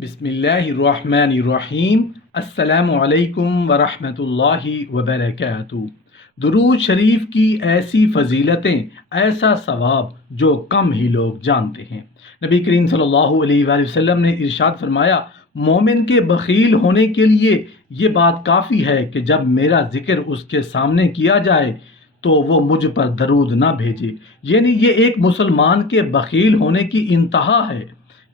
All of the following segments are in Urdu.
بسم اللہ الرحمن الرحیم۔ السلام علیکم ورحمۃ اللہ وبرکاتہ۔ درود شریف کی ایسی فضیلتیں، ایسا ثواب جو کم ہی لوگ جانتے ہیں۔ نبی کریم صلی اللہ علیہ وآلہ وسلم نے ارشاد فرمایا، مومن کے بخیل ہونے کے لیے یہ بات کافی ہے کہ جب میرا ذکر اس کے سامنے کیا جائے تو وہ مجھ پر درود نہ بھیجے۔ یعنی یہ ایک مسلمان کے بخیل ہونے کی انتہا ہے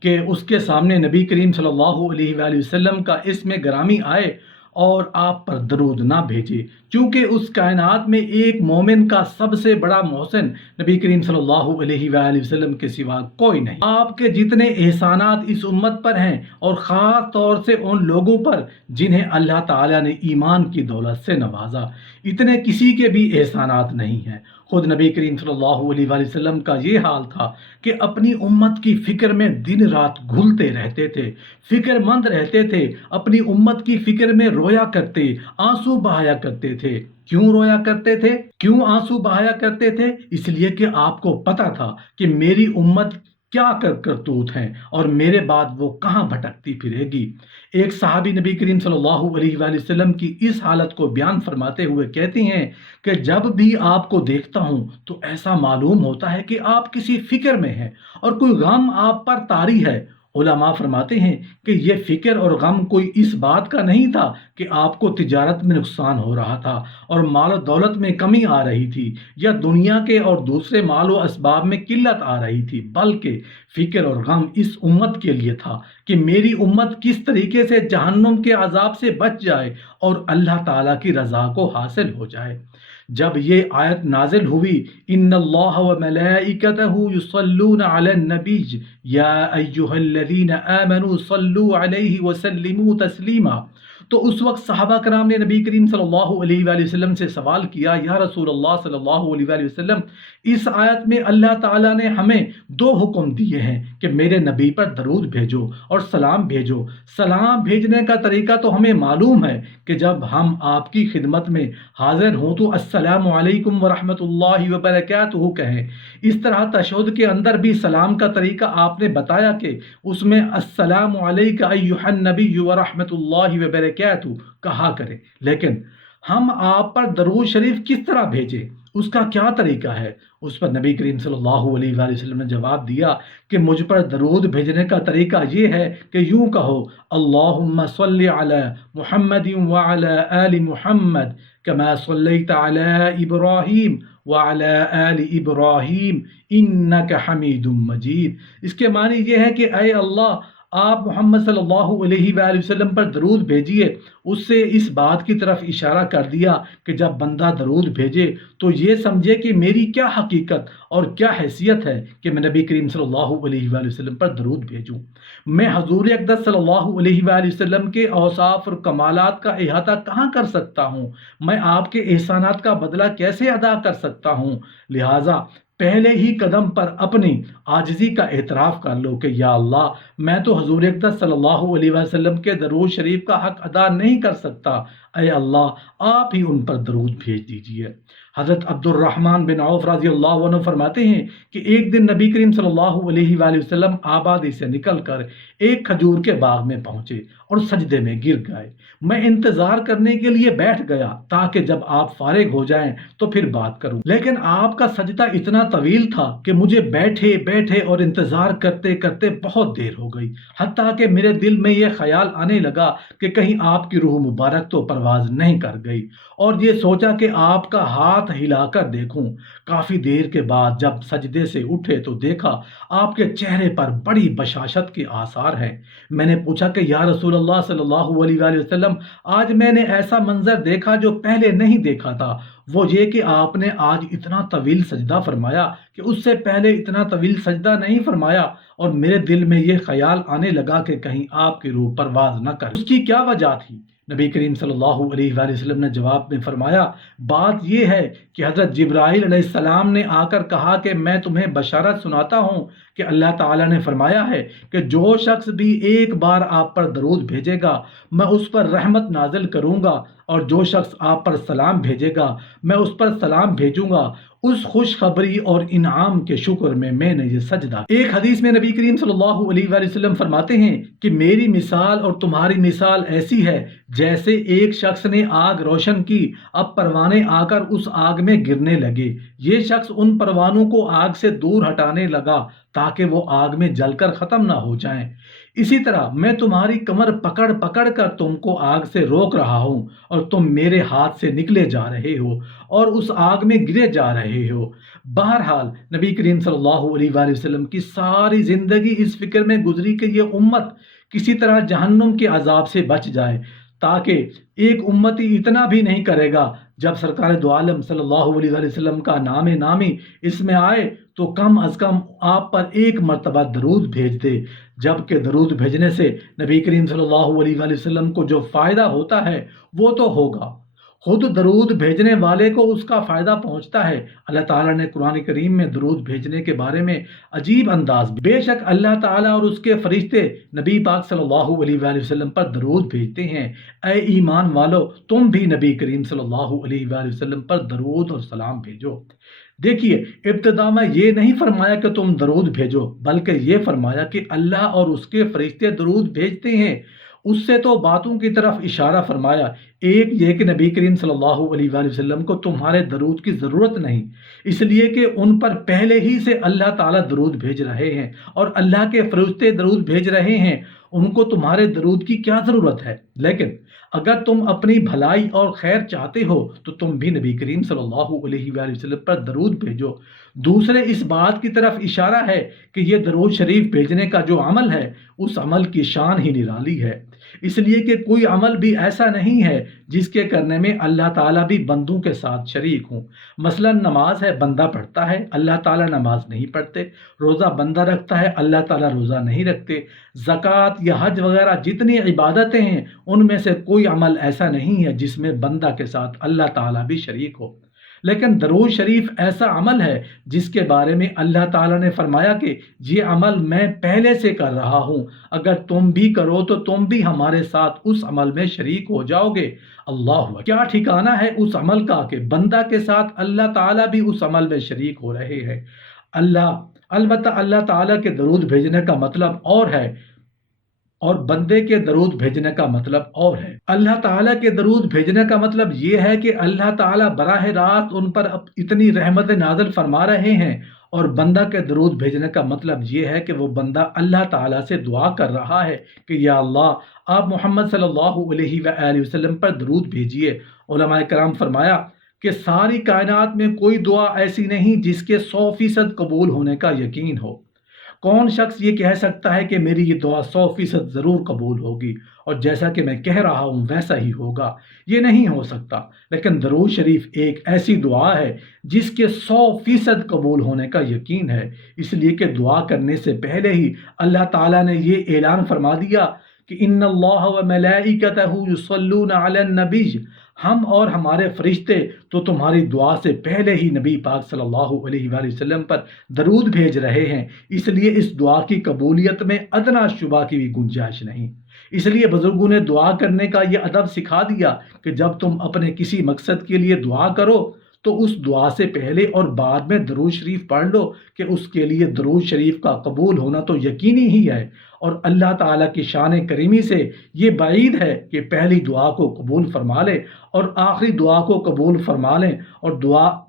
کہ اس کے سامنے نبی کریم صلی اللہ علیہ وآلہ وسلم کا اسم گرامی آئے اور آپ پر درود نہ بھیجے، چونکہ اس کائنات میں ایک مومن کا سب سے بڑا محسن نبی کریم صلی اللہ علیہ وآلہ وسلم کے سوا کوئی نہیں۔ آپ کے جتنے احسانات اس امت پر ہیں، اور خاص طور سے ان لوگوں پر جنہیں اللہ تعالیٰ نے ایمان کی دولت سے نوازا، اتنے کسی کے بھی احسانات نہیں ہیں۔ خود نبی کریم صلی اللہ علیہ وآلہ وسلم کا یہ حال تھا کہ اپنی امت کی فکر میں دن رات گھلتے رہتے تھے، فکر مند رہتے تھے، اپنی امت کی فکر میں رویا کرتے، آنسو بہایا کرتے تھے۔ کیوں رویا کرتے تھے؟ کیوں آنسو بہایا کرتے تھے؟ اس لیے کہ آپ کو پتا تھا کہ میری امت کیا کرتوت ہیں اور میرے بعد وہ کہاں بھٹکتی پھرے گی۔ ایک صحابی نبی کریم صلی اللہ علیہ وآلہ وسلم کی اس حالت کو بیان فرماتے ہوئے کہتے ہیں کہ جب بھی آپ کو دیکھتا ہوں تو ایسا معلوم ہوتا ہے کہ آپ کسی فکر میں ہیں اور کوئی غم آپ پر طاری ہے۔ علماء فرماتے ہیں کہ یہ فکر اور غم کوئی اس بات کا نہیں تھا کہ آپ کو تجارت میں نقصان ہو رہا تھا اور مال و دولت میں کمی آ رہی تھی، یا دنیا کے اور دوسرے مال و اسباب میں قلت آ رہی تھی، بلکہ فکر اور غم اس امت کے لیے تھا کہ میری امت کس طریقے سے جہنم کے عذاب سے بچ جائے اور اللہ تعالیٰ کی رضا کو حاصل ہو جائے۔ جب یہ آیت نازل ہوئی، ان اللہ وملائکتہ یصلون علی النبی یا ایھا الذین آمنوا صلوا علیہ وسلموا تسلیما، تو اس وقت صحابہ کرام نے نبی کریم صلی اللہ علیہ وآلہ وسلم سے سوال کیا، یا رسول اللہ صلی اللہ علیہ وآلہ وسلم، اس آیت میں اللہ تعالیٰ نے ہمیں دو حکم دیے ہیں کہ میرے نبی پر درود بھیجو اور سلام بھیجو۔ سلام بھیجنے کا طریقہ تو ہمیں معلوم ہے کہ جب ہم آپ کی خدمت میں حاضر ہوں تو السلام علیکم ورحمۃ اللہ وبرکاتہ کہیں۔ اس طرح تشہد کے اندر بھی سلام کا طریقہ آپ نے بتایا کہ اس میں السلام علیک ایھا النبی ورحمۃ اللہ وبرکاتہ کہا کریں، لیکن ہم آپ پر درود شریف کس طرح بھیجیں؟ اس کا کیا طریقہ ہے؟ اس پر نبی کریم صلی اللہ علیہ وآلہ وسلم نے جواب دیا کہ مجھ پر درود بھیجنے کا طریقہ یہ ہے کہ یوں کہو، اللہم صلی علی محمد وعلی آل محمد کما صلیت علی ابراہیم وعلی آل ابراہیم انک حمید مجید۔ اس کے معنی یہ ہے کہ اے اللہ، آپ محمد صلی اللہ علیہ وآلہ وسلم پر درود بھیجیے۔ اس سے اس بات کی طرف اشارہ کر دیا کہ جب بندہ درود بھیجے تو یہ سمجھے کہ میری کیا حقیقت اور کیا حیثیت ہے کہ میں نبی کریم صلی اللہ علیہ وآلہ وسلم پر درود بھیجوں۔ میں حضور اقدس صلی اللہ علیہ وآلہ وسلم کے اوصاف اور کمالات کا احاطہ کہاں کر سکتا ہوں؟ میں آپ کے احسانات کا بدلہ کیسے ادا کر سکتا ہوں؟ لہٰذا پہلے ہی قدم پر اپنی عاجزی کا اعتراف کر لو کہ یا اللہ، میں تو حضور اقدس صلی اللہ علیہ وسلم کے درود شریف کا حق ادا نہیں کر سکتا، اے اللہ آپ ہی ان پر درود بھیج دیجیے۔ حضرت عبد الرحمن بن عوف رضی اللہ عنہ فرماتے ہیں کہ ایک دن نبی کریم صلی اللہ علیہ وآلہ وسلم آبادی سے نکل کر ایک کھجور کے باغ میں پہنچے اور سجدے میں گر گئے۔ میں انتظار کرنے کے لیے بیٹھ گیا تاکہ جب آپ فارغ ہو جائیں تو پھر بات کروں، لیکن آپ کا سجدہ اتنا طویل تھا کہ مجھے بیٹھے بیٹھے اور انتظار کرتے کرتے بہت دیر ہو گئی، حتیٰ کہ میرے دل میں یہ خیال آنے لگا کہ کہیں آپ کی روح مبارک تو پرواز نہیں کر گئی، اور یہ سوچا کہ آپ کا ہاتھ ہلا کر دیکھوں۔ کافی دیر کے بعد جب سجدے سے اٹھے تو دیکھا آپ کے چہرے پر بڑی بشاشت کے آثار ہیں۔ میں نے پوچھا کہ یا رسول اللہ صلی اللہ علیہ وآلہ وسلم، آج میں نے ایسا منظر دیکھا جو پہلے نہیں دیکھا تھا، وہ یہ کہ آپ نے آج اتنا طویل سجدہ فرمایا کہ اس سے پہلے اتنا طویل سجدہ نہیں فرمایا، اور میرے دل میں یہ خیال آنے لگا کہ کہیں آپ کی روح پرواز نہ کرے۔ اس کی کیا وجہ تھی؟ نبی کریم صلی اللہ علیہ وآلہ وسلم نے جواب میں فرمایا، بات یہ ہے کہ حضرت جبرائیل علیہ السلام نے آ کر کہا کہ میں تمہیں بشارت سناتا ہوں کہ اللہ تعالیٰ نے فرمایا ہے کہ جو شخص بھی ایک بار آپ پر درود بھیجے گا میں اس پر رحمت نازل کروں گا، اور جو شخص آپ پر سلام بھیجے گا میں اس پر سلام بھیجوں گا۔ اس خوشخبری اور انعام کے شکر میں نے یہ سجدہ۔ ایک حدیث میں نبی کریم صلی اللہ علیہ وآلہ وسلم فرماتے ہیں کہ میری مثال اور تمہاری مثال ایسی ہے جیسے ایک شخص نے آگ روشن کی، اب پروانے آ کر اس آگ میں گرنے لگے، یہ شخص ان پروانوں کو آگ سے دور ہٹانے لگا تاکہ وہ آگ میں جل کر ختم نہ ہو جائیں۔ اسی طرح میں تمہاری کمر پکڑ پکڑ کر تم کو آگ سے روک رہا ہوں اور تم میرے ہاتھ سے نکلے جا رہے ہو اور اس آگ میں گرے جا رہے ہو۔ بہرحال نبی کریم صلی اللہ علیہ وآلہ وسلم کی ساری زندگی اس فکر میں گزری کہ یہ امت کسی طرح جہنم کے عذاب سے بچ جائے، تاکہ ایک امتی اتنا بھی نہیں کرے گا جب سرکار دو عالم صلی اللہ علیہ وآلہ وسلم کا نام نامی اس میں آئے تو کم از کم آپ پر ایک مرتبہ درود بھیج دے، جبکہ درود بھیجنے سے نبی کریم صلی اللہ علیہ وآلہ وسلم کو جو فائدہ ہوتا ہے وہ تو ہوگا، خود درود بھیجنے والے کو اس کا فائدہ پہنچتا ہے۔ اللہ تعالیٰ نے قرآن کریم میں درود بھیجنے کے بارے میں عجیب انداز، بے شک اللہ تعالیٰ اور اس کے فرشتے نبی پاک صلی اللہ علیہ وآلہ وسلم پر درود بھیجتے ہیں۔ اے ایمان والو، تم بھی نبی کریم صلی اللہ علیہ وآلہ وسلم پر درود اور سلام بھیجو۔ دیکھیے، ابتدا میں یہ نہیں فرمایا کہ تم درود بھیجو، بلکہ یہ فرمایا کہ اللہ اور اس کے فرشتے درود بھیجتے ہیں۔ اس سے تو باتوں کی طرف اشارہ فرمایا، ایک یہ کہ نبی کریم صلی اللہ علیہ وآلہ وسلم کو تمہارے درود کی ضرورت نہیں، اس لیے کہ ان پر پہلے ہی سے اللہ تعالیٰ درود بھیج رہے ہیں اور اللہ کے فرشتے درود بھیج رہے ہیں، ان کو تمہارے درود کی کیا ضرورت ہے؟ لیکن اگر تم اپنی بھلائی اور خیر چاہتے ہو تو تم بھی نبی کریم صلی اللہ علیہ وآلہ وسلم پر درود بھیجو۔ دوسرے اس بات کی طرف اشارہ ہے کہ یہ درود شریف بھیجنے کا جو عمل ہے اس عمل کی شان ہی نرالی ہے، اس لیے کہ کوئی عمل بھی ایسا نہیں ہے جس کے کرنے میں اللہ تعالیٰ بھی بندوں کے ساتھ شریک ہوں۔ مثلا نماز ہے، بندہ پڑھتا ہے، اللہ تعالیٰ نماز نہیں پڑھتے، روزہ بندہ رکھتا ہے، اللہ تعالیٰ روزہ نہیں رکھتے، زکوٰۃ یا حج وغیرہ جتنی عبادتیں ہیں ان میں سے کوئی عمل ایسا نہیں ہے جس میں بندہ کے ساتھ اللہ تعالیٰ بھی شریک ہو۔ لیکن درود شریف ایسا عمل ہے جس کے بارے میں اللہ تعالیٰ نے فرمایا کہ یہ عمل میں پہلے سے کر رہا ہوں، اگر تم بھی کرو تو تم بھی ہمارے ساتھ اس عمل میں شریک ہو جاؤ گے۔ اللہ اکبر! کیا ٹھکانہ ہے اس عمل کا کہ بندہ کے ساتھ اللہ تعالیٰ بھی اس عمل میں شریک ہو رہے ہیں۔ البتہ اللہ تعالیٰ کے درود بھیجنے کا مطلب اور ہے اور بندے کے درود بھیجنے کا مطلب اور ہے۔ اللہ تعالیٰ کے درود بھیجنے کا مطلب یہ ہے کہ اللہ تعالیٰ براہ راست ان پر اتنی رحمت نازل فرما رہے ہیں، اور بندہ کے درود بھیجنے کا مطلب یہ ہے کہ وہ بندہ اللہ تعالیٰ سے دعا کر رہا ہے کہ یا اللہ آپ محمد صلی اللہ علیہ وآلہ وسلم پر درود بھیجیے۔ علماء کرام فرمایا کہ ساری کائنات میں کوئی دعا ایسی نہیں جس کے 100% قبول ہونے کا یقین ہو۔ کون شخص یہ کہہ سکتا ہے کہ میری یہ دعا 100% ضرور قبول ہوگی اور جیسا کہ میں کہہ رہا ہوں ویسا ہی ہوگا؟ یہ نہیں ہو سکتا۔ لیکن درود شریف ایک ایسی دعا ہے جس کے 100% قبول ہونے کا یقین ہے، اس لیے کہ دعا کرنے سے پہلے ہی اللہ تعالیٰ نے یہ اعلان فرما دیا کہ ان اللہ وملائکتہ یصلون علی النبی، ہم اور ہمارے فرشتے تو تمہاری دعا سے پہلے ہی نبی پاک صلی اللہ علیہ وآلہ وسلم پر درود بھیج رہے ہیں، اس لیے اس دعا کی قبولیت میں ادنا شبہ کی بھی گنجائش نہیں۔ اس لیے بزرگوں نے دعا کرنے کا یہ ادب سکھا دیا کہ جب تم اپنے کسی مقصد کے لیے دعا کرو تو اس دعا سے پہلے اور بعد میں درود شریف پڑھ لو کہ اس کے لیے درود شریف کا قبول ہونا تو یقینی ہی ہے، اور اللہ تعالیٰ کی شان کریمی سے یہ بعید ہے کہ پہلی دعا کو قبول فرما لے اور آخری دعا کو قبول فرما لیں اور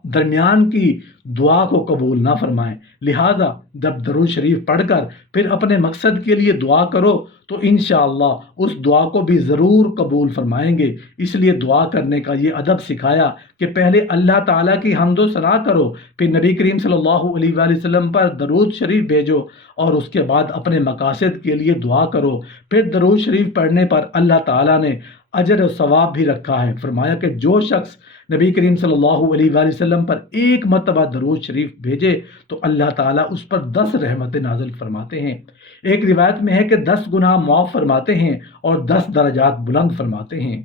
درمیان کی دعا کو قبول نہ فرمائیں۔ لہٰذا جب درود شریف پڑھ کر پھر اپنے مقصد کے لیے دعا کرو تو انشاءاللہ اس دعا کو بھی ضرور قبول فرمائیں گے۔ اس لیے دعا کرنے کا یہ ادب سکھایا کہ پہلے اللہ تعالیٰ کی حمد و ثنا کرو، پھر نبی کریم صلی اللہ علیہ وآلہ وسلم پر درود شریف بھیجو اور اس کے بعد اپنے مقاصد کے لیے دعا کرو۔ پھر درود شریف پڑھنے پر اللہ تعالیٰ نے اجر و ثواب بھی رکھا ہے۔ فرمایا کہ جو شخص نبی کریم صلی اللہ علیہ وآلہ وسلم پر ایک مرتبہ درود شریف بھیجے تو اللہ تعالیٰ اس پر 10 رحمتیں نازل فرماتے ہیں۔ ایک روایت میں ہے کہ 10 گناہ معاف فرماتے ہیں اور 10 درجات بلند فرماتے ہیں۔